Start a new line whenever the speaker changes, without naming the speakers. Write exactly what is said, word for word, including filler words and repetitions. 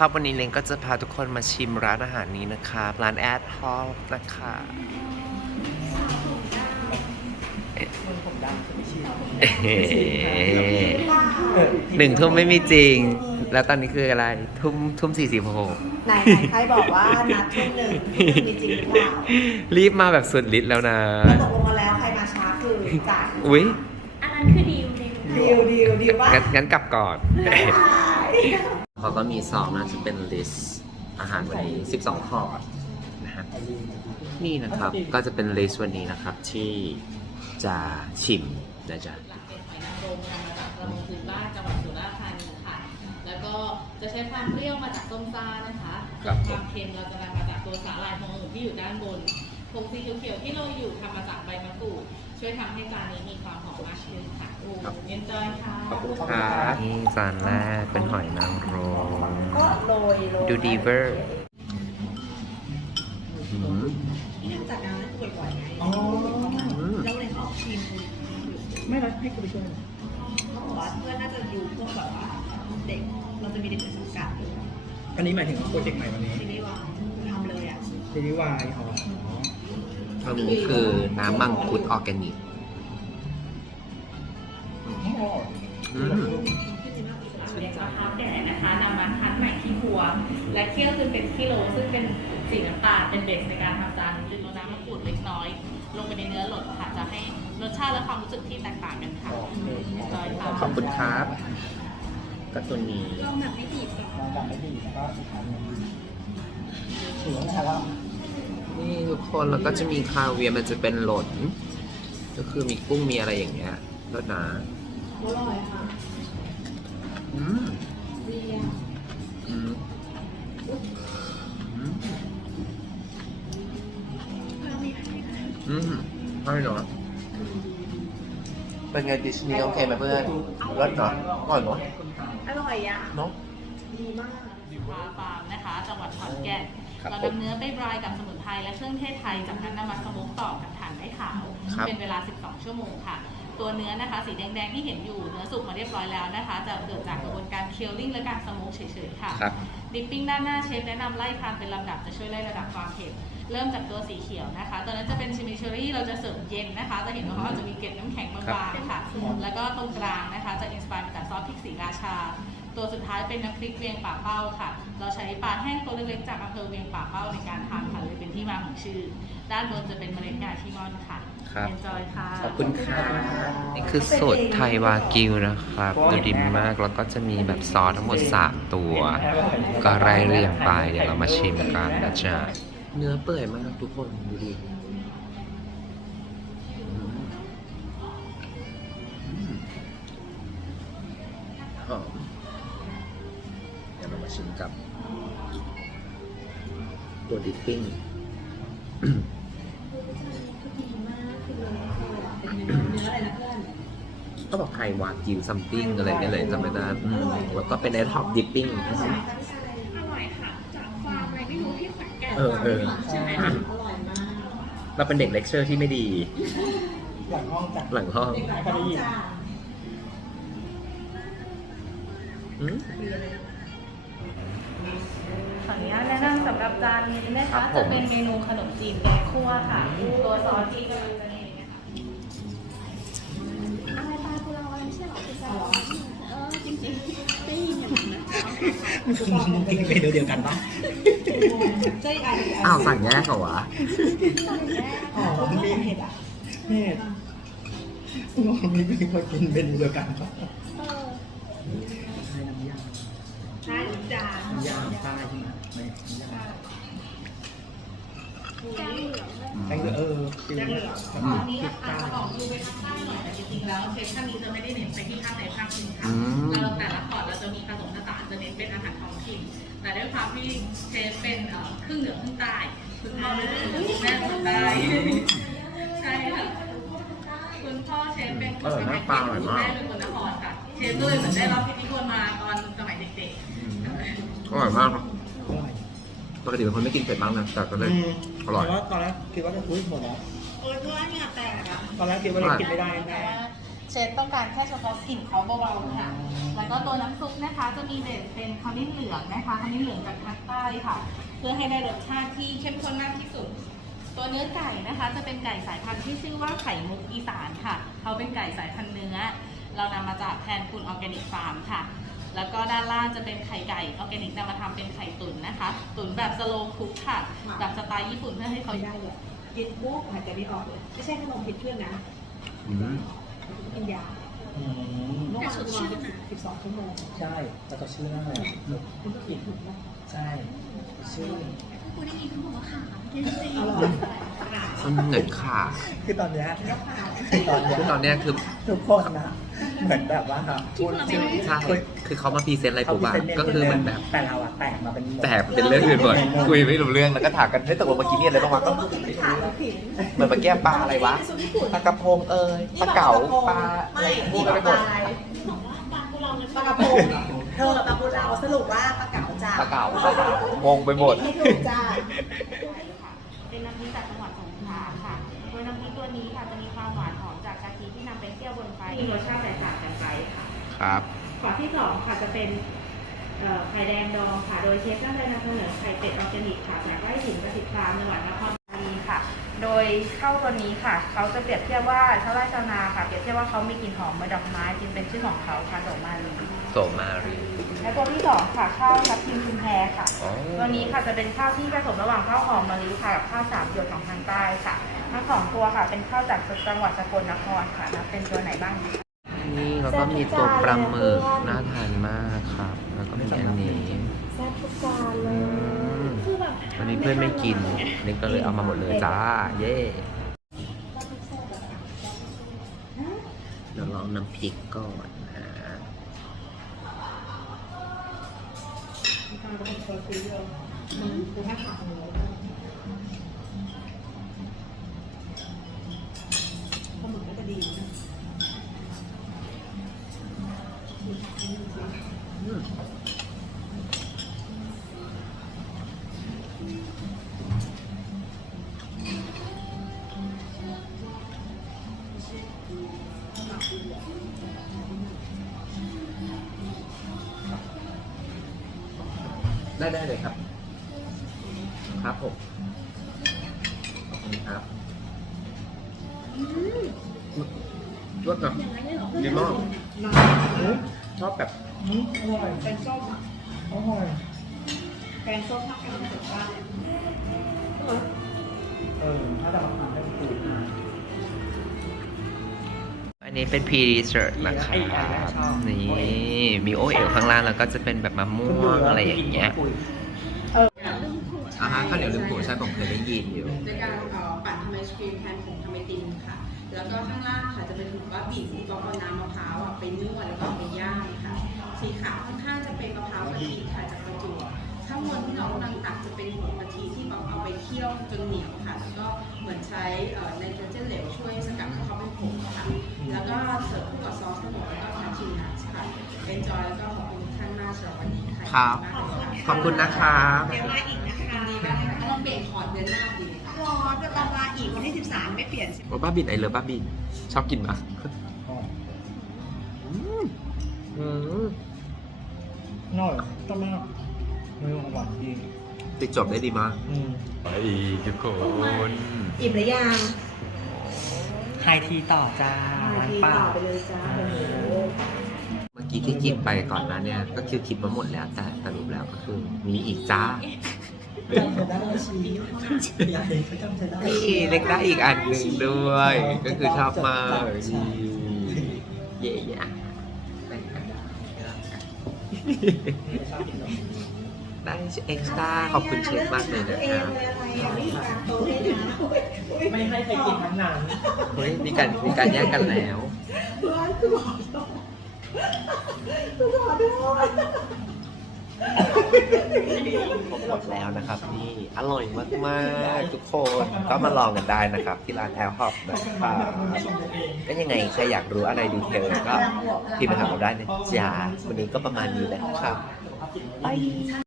ครับวันนี้เลงก็จะพาทุกคนมาชิมร้านอาหารนี้นะครับร้านแอดฮอลนะคะหนึ่งทุ่มไม่มีจริง แล้วตอนนี้คืออะไรทุ่มทุ่มสี่สิบหก
ไหนไหนใครบอกว่านัดทุ่มหนึ่งมีจริงหรือเปล่า
รีบมาแบบสุดฤทธิ์แล้วนะ
ตกลงมาแล้วใครมาช้าคือจ่าย
อุ้ย
อันนั้นคือดีลดีล
ดีลดีลดีลว่า
งั้นงั้นกลับก่อนเขาก็มีซองนะจะเป็นลิสต์อาหารวันนี้สิบสองคอร์สนะฮะนี่นะครับก็จะเป็นลิสต์วันนี้นะครับที่จะชิมนะจ๊ะ
โรงงานมาจากประมงพื้นบ้านจังหวัดสุราษฎร์ธานีค่ะแล้วก็จะใช้ความเปรี้ยวมาจากส้มซ่านะคะความเค็มเราจะนำมาจากตัวสาหร่ายพวงอื่นที่อยู่ด้านบนผงสีเขียวๆที่เราอยู่ทำมาจากใบมะกรูดช่วยทำให้จานนี้มีความหอมมากขึ้นค่ะโอ้เอ็นจอยค่ะ
ขอบคุณครับนี่จานแรกเป็นหอยนางรม
ก็โรยโรย
ดูดีเวอร์
จัดงานนั้นบ่อยๆไงแล้วเลยเขาทีมไม่รับให้คุณไปช่วยเขาบอกว่าเพื่อนน่าจะดูพวกแบบว่าเด็กเราจะมีเด็กในสังกัด
อันนี้หมายถึงโปรเจกต์ใหม่วันนี้
ซีรีส์วายทำเลยอ่ะ
ซีรีส์วายอ๋อ
อันนี้คือน้ำมังคุดออร์แกนิก
เป็นมะพร้าวแก่นะคะนำมาคั้นใหม่ที่หัวและเคี่ยวจนเป็นกิโลซึ่งเป็นสีน้ำตาลเป็นเบสในการทำจานนี้ลดน้ำมะกรูดเล็กน้อยลงไปในเนื้อหลดค่ะจะให้รสชาติและความรู้สึกที่แตกต่างกันค่ะ
ขอบคุณครับก็ตัวนี้
ลองแบบไม่ดีบ
ลองแบบไม่ดีบก็สุดท้ายถือว่าใช่แล้ว
นี่ทุกคนแล้วก็จะมีคาเวียร์มันจะเป็นหล่นก็คือมีกุ้งมีอะไรอย่างเงี้ยรสหนา
อร่อยค่ะ
อืม
ดีอ่ะ
อืมอืมอร่อยเนาะเป็นไงดิชนีย์โอเคไหมเพื่อนรสเนาะอร่อยเนาะ
อร่อยอ่ะ
เนาะ
ดีมาก
ปลาฟาร์มนะคะจังหวัดขอนแก่นเรานำเนื้อไปบรายกับสมุนไพรและเครื่องเทศไทยจากนั้นนำมาสโมกต่อกับถ่านไม้ขาวเป็นเวลาสิบสองชั่วโมงค่ะตัวเนื้อนะคะสีแดงๆที่เห็นอยู่เนื้อสุกมาเรียบร้อยแล้วนะคะจะเกิดจากกระบวนการเคี่ยวลิ่งและการสโมกเฉยๆค่ะดิปปิ้งด้านหน้าเชฟแนะนำไล่ทานเป็นลำดับจะช่วยไล่ระดับความเผ็ดเริ่มจากตัวสีเขียวนะคะตัวนั้นจะเป็นชิมิเชอรี่เราจะเสิร์ฟเย็นนะคะจะเห็นว่าเขาจะมีเกล็ดน้ำแข็งบางๆค่ะแล้วก็ตรงกลางนะคะจะอินสปายมาจากซอสพริกสีราชาตัวสุดท้ายเป็นน้ำพริกเวียงป่าเป้าค่ะเราใช้ปลาแห้งตัวเล็กๆจากอำเภอเวียงป่าเป้าในการทำค่ะเลยเป็นที่มาของชื่อด้านบนจะเป็นเมล็ดงาขี้ม่อนค่ะ
ครับ
Enjoy ค่ะ
ขอบคุณค่ะนี่คือสูตรไทยวากิวนะครับดูดีมากแล้วก็จะมีแบบซอสทั้งหมดสามตัวก็ไล่เรียงไปเดี๋ยวเรามาชิมกันนะจ๊ะเนื้อเปื่อยมากทุกคนดูดิหอมเดี๋ยวเรามาชิมกับตัวดิปปิ้งก็บอกไทยวากิวซัมปิ้งอะไรเนี่ยเลยจำไม่ได้แล้วก็เป็นไอท็อปดิปปิ้ง
อร่อยค่ะจากฟาร์มอะไรไม่รู้ที่ขอนแก่น
เออเออ
ใช่ไหมอร่อยมาก
เราเป็นเด็กเลคเชอร์ที่ไม่ดี
หลังห้องจ้ะ
หลังห้อง
ขออนุญาตแนะนำสำหรับจานนี้นะคะจะเป็นเมนูขนมจีนแกงคั่วค่ะตัวซอสที่กำลังจะนี่นะคะ
อะไรตาคุณเราอะไรไม่ใช่หรอคือจะเออจริงๆได้ยินอย่างนั้นนะ
มันเป็นเมนูเดียวกันปะ
อ้าวสั่งแยกเหรอวะ
อ๋อมันมีเห็ดอ่ะเห็ดมองมีเป็นคนกินเมนูเดียวกันปะ
ใช่จาน
ยางใต้ใช่ไหมไม่ยางแกงเหลืองเออแกงเหลือง
ตอนนี้อาจจะออกดูไปทางใต้หน่อยแต่จริงๆแล้วเชฟท่านนี้จะไม่ได้เน้นไปที่ภาคใดภาคหนึ่งค่ะเราแต่ละพอร์ตเราจะมีผสมผสานจะเน้นเป็นอาหารท้องถิ่นแต่ด้วยความที่เชฟเป็นครึ่งเหนือครึ่งใต้คุณพ่อเป็นคุณแม่คนใต้ใช่ค่ะคุณพ่อเชฟเป็นคนสมัยเด็กคุณแม่เป็นคนนครค่ะเชฟก็เลยเหมือนได้รับพิธีกรมาตอนสมัยเด็กๆ
อร่อยมากปกติเป็นคนไม่กินเผ็ดมากนะแต่ก็เลยอร่อย
ตอนแรกคิดว่าจะคุยหมดแล้ว
โอ้ยเพื่อนเนี่ยแตกอ่ะ
ตอนแรกคิดว่าจะกินไม่ได้แน่
เเชฟต้องการแค่เฉพาะกลิ่นเขาเบาๆค่ะ แล้วก็ตัวน้ำซุปนะคะจะมีเด็ดเป็นขมิ้นเหลืองนะคะขมิ้นเหลืองจากภาคใต้ค่ะ เพื่อให้ได้รสชาติที่เข้มข้นมากที่สุด ตัวเนื้อไก่นะคะจะเป็นไก่สายพันธุ์ที่ชื่อว่าไข่มุกอีสานค่ะเขาเป็นไก่สายพันธุ์เนื้อ เรานำมาจากแทนคุณออร์แกนิกฟาร์มค่ะ แล้วก็ด้านล่างจะเป็นไข่ไก่ออร์แกนิกนำมาทำเป็นไข่ตุ๋นนะคะ ตุ๋นแบบสโลว์คุกค่ะ แบบสไตล์ญี่ปุ่นเพื่อให้เขา
ไม่ได้เลยกินปุ๊บหายใจไม่ออกเลยไม่ใช่ขนมผิดเครื่องนะ
อืม
กินยา
อืม
เมื่อวานนอนสิบสองชั่วโมง
ใช่แล้วก็ชื่อนั่นเลยลูกกินใช่ชื่อ
คุณได้ยินเขาบอกว่าขาจริง
อร่อย
มันเหมือนข่า
คือตอนเนี้ย
แล้วผ่าน
ตอนเนี้ย
คือตอนเนี้ยคือ
ทุกคนนะเหมือนแบบว่าพูดชื่อ
ใช่คือเขามาพรีเซนต์อะไรปุ๊บอะก็คือเหมือนแบบ
แต่เราอะแตกมาเป็นหมด
แต่เป็นเรื่องอื่นหมดคุยไม่รู้เรื่องแล้วก็ถามกันเฮ้ยตกลงเมื่อกี้เนี่ยอะไรบ้างวะก็
ผ่านแล้วผิด
เหมือนเมื่อกี้ปลาอะไรวะปลากระพงเอ่ยปลาเก๋าปลาอะไรพูดกันไปหมด
ปลากระพงเธอปลาบูเราสรุปว่าปลาเก๋าจ้า
ปลาเก๋างงไปหมด
ไม่ถูกจ้า
เป็นน้ำพริกจากจังหวัดสงขลาค่ะ โดยน้ำพริกตัวนี้ค่ะจะมีความหวานหอมจากกะทิที่นำไปเคี่ยวบนไฟ มีรสชาติแตกต่างกันไปค่ะ
ครับ
ขอที่สองค่ะจะเป็นเอ่อไข่แดงดองค่ะ โดยเชฟตั้งใจนำเสนอไข่เป็ดออร์แกนิกค่ะจากไร่หินประสิทธิ์ฟาร์มจังหวัดนครปฐมค่ะ โดยข้าวตัวนี้ค่ะ เขาจะเปรียบเทียบว่าชาวไร่ชาวนาค่ะ เปรียบเทียบว่าเขามีกลิ่นหอมเหมือนดอกไม้จึงเป็นชื่อของเขาค่ะดอกมาลี
โสมารี
และตัวที่สองค่ะข้าวทับทิมชุมแพค่ะ
อ๋อ
ตัวนี้ค่ะจะเป็นข้าวที่ผสมระหว่างข้าวหอมมะลิค่ะกับข้าวสามหยดของทางใต้ค่ะ ทั้งสองตัวค่ะเป็นข้าวจากจังหวัดสกลนครค่ะนับเป็นตัวไหนบ้างดี
นี่แล้วก็มีตัวปลาหมึกน่าทานมากครับ แล้วก็มีอันนี้
แซ่บทุกจานเล
อื
ย
ม
คือแบบ
วันนี้เพื่อนไม่กินนี่ก็เลยเอามาหมดเลยจ้า เย่เดี๋ยวลองน้ำพริกก่อนนะ
มันเป็นคนซื้อเยอะมันคือแค่ผักเลยปลาหมึกก็จะดีนะ
ได้ได้เลยครับ ครับผมขอบคุณครับรสนะดีมากชอบแบบ
อืมอร่อย
แกงส้มอ่ะ
อร่อย
แกงส้มผักกาดสุดว่าเนี่ย
เออถ้าเราทำได้ถูกนะ
อันนี้เป็นพีดีเซอร์นะคะนี่มีโอเอลข้างล่างแล้วก็จะเป็นแบบมะม่วงอะไรอย่างเงี้ยอ่าฮะข้าวเหนียวลืมผัวใช่ผมเคยได้ยินอยู่
ในการเอ่อปั่นทำไอศครีมแทนผงทำไอติมค่ะ แล้วก็ข้างล่างค่ะจะเป็นถุงว่าบีบก็เอาน้ำมะพร้าวอ่ะไปนวดแล้วก็เอาไปย่างค่ะ สีขาวข้างๆจะเป็นมะพร้าวกะทิค่ะจากประจวบข้างบนที่น้องกำลังตักจะเป็นหัวกะทิที่แบบเอาไปเคี่ยวจนเหนียวค่ะ แล้วก็เหมือนใช้เอ่อไนโตรเจนเหลวช่วยสกัดให้เขาเป็นผงค่ะ แล้วก็เสิร์ฟคู่กับซอสขนมแล้วก็ทาชินัทค่ะ เป็นจอยแล้วก็ขอบคุณทุกท่านมากสำหรับวันนี้ค่ะ
ครับ ขอบคุณนะครับ
เดี๋ยวมาอีกนะคะดีมากเลยค่ะต้องเปลี่ยนคอร์ดเดือนหน้าดีรอจะตามมาอีกวันที่สิบสามไม่เปลี่ยน
ว่าบ้าบินไอเลิฟบ้าบิน ชอบกินปะ
อ๋อ
อืมอืม
อร่อยต้องมากเนื้อหวานดี
ติดจบได้ดีมาก
อืม
ไปทุกคน
อิ่มหรือยัง
ไฮทีต่อจ้าร้าน
ที
ป้า
ต่อไปเลยจ้าโอ้โห
เมื่อกี้ที่กินไปก่อนหน้าเนี่ยก็คือคิดมาหมดแล้วแต่สรุปแล้วก็คือมีอีกจ้า
จำจะได้ชีอยากเห็นเขาจำจะได้
นี่เล็กได้อีกอันหนึ่งด้วย ก็คือชอบมากนี่เย่ๆได้เอ็กซ์ต้าขอบคุณเชฟมากเลยนะครับ
ไม่ให้ใครกินทั้งนั้น
เฮ้ยมีการมีการแยกกันแล้ว ผมหมดแล้วนะครับนี่อร่อยมากๆทุกคนก็มาลองกันได้นะครับ ที่ร้านแอลฮอปนะครับก็ยังไงใครอยากรู้อะไรดีเทลก็พิมพ์มาถามเราได้นะจ๊ะวันนี้ก็ประมาณนี้แหละครับบาย